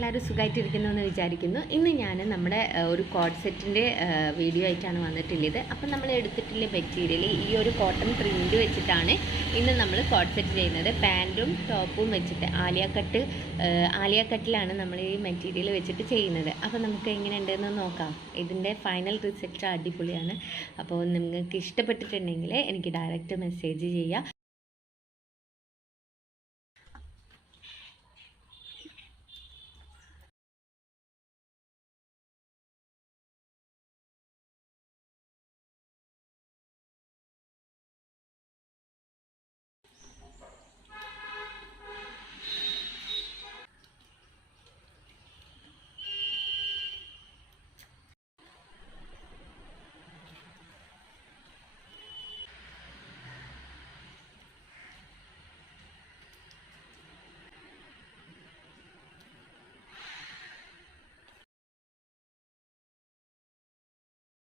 എല്ലാവരും സുഖമായിട്ടിരിക്കുന്നു എന്ന് വിചാരിക്കുന്നു. ഇന്ന് ഞാൻ നമ്മുടെ ഒരു കോഡ് സെറ്റിൻ്റെ വീഡിയോ ആയിട്ടാണ് വന്നിട്ടുള്ളത്. അപ്പം നമ്മൾ എടുത്തിട്ടുള്ള മെറ്റീരിയൽ ഈ ഒരു കോട്ടൺ പ്രിൻ്റ് വെച്ചിട്ടാണ് ഇന്ന് നമ്മൾ കോഡ് സെറ്റ് ചെയ്യുന്നത്. പാൻറ്റും ടോപ്പും വെച്ചിട്ട് ആലിയ കട്ടിലാണ് നമ്മൾ ഈ മെറ്റീരിയൽ വെച്ചിട്ട് ചെയ്യുന്നത്. അപ്പോൾ നമുക്ക് എങ്ങനെയുണ്ടെന്ന് നോക്കാം. ഇതിൻ്റെ ഫൈനൽ റിസൾട്ട് അടിപൊളിയാണ്. അപ്പോൾ നിങ്ങൾക്ക് ഇഷ്ടപ്പെട്ടിട്ടുണ്ടെങ്കിൽ എനിക്ക് ഡയറക്റ്റ് മെസ്സേജ് ചെയ്യുക.